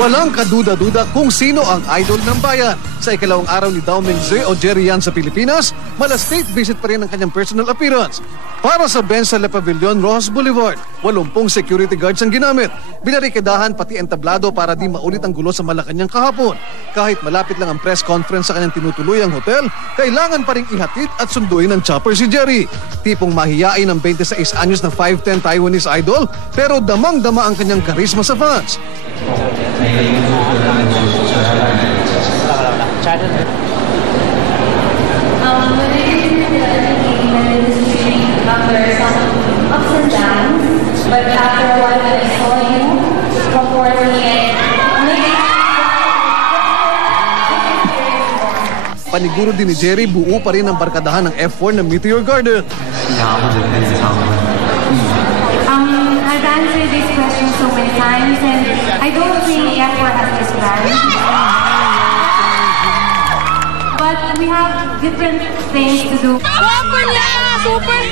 Walang kaduda-duda kung sino ang idol ng bayan. Sa ikalawang araw ni Dao Mingzi o Jerry Yan sa Pilipinas, mala-state visit pa rin ang kanyang personal appearance. Para sa bench sa Le Pavilion, Rojas Boulevard, 80 security guards ang ginamit. Binarikadahan pati entablado para di maulit ang gulo sa Malacanang kahapon. Kahit malapit lang ang press conference sa kanyang tinutuluyang hotel, kailangan pa rin ihatid at sunduin ng chopper si Jerry. Tipong mahiyain ang 26 anyos na 5'10 Taiwanese idol, pero damang-dama ang kanyang karisma sa fans. There's some ups and downs, but after a while when I saw you comfort me Paniguro din ni Jerry, buo pa rin ang barkadahan ng F4 ng Meteor Garden. I've answered this question so many times and I don't think F4 has this plan. But we have different things to do.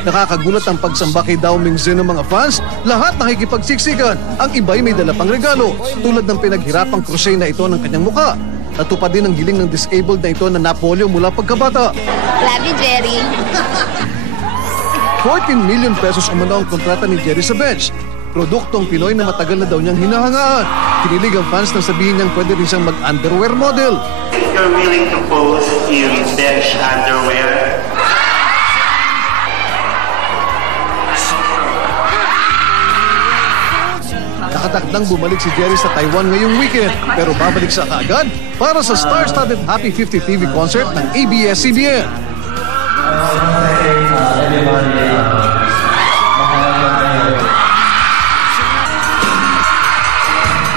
Nakakagulat ang pagsamba kay Dao Mingzi ng mga fans. Lahat nakikipagsiksikan. Ang iba'y may dala pang regalo, tulad ng pinaghirapang crochet na ito ng kanyang mukha. Natupad din ang giling ng disabled na ito na napolyo mula pagkabata. Love you, Jerry. 14 million pesos umano ang kontrata ni Jerry sa bench. Produktong Pinoy na matagal na daw niyang hinahangaan. Kinilig ang fans nang sabihin niyang pwede rin siyang mag-underwear model. If you're willing to pose in bench underwear, Nakatakdang bumalik si Jerry sa Taiwan ngayong weekend, pero babalik siya kaagad para sa star-studded Happy 50 TV concert ng ABS-CBN.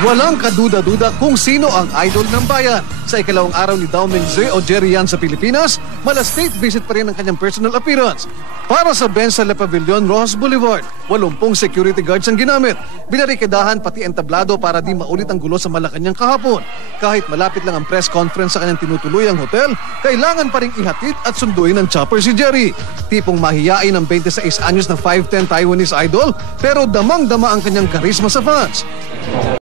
Walang kaduda-duda kung sino ang idol ng bayan. Sa ikalawang araw ni Dao Mingzi o Jerry Yan sa Pilipinas, mala-state visit pa rin ang kanyang personal appearance. Para sa bench sa Le Pavilion, Rojas Boulevard, 80 security guards ang ginamit. Binarikadahan pati entablado para di maulit ang gulo sa Malacanang kahapon. Kahit malapit lang ang press conference sa kanyang tinutuluyang hotel, kailangan pa rin ihatid at sunduin ng chopper si Jerry. Tipong mahiyain ang 26 anyos na 5'10 Taiwanese idol, pero damang-dama ang kanyang karisma sa fans.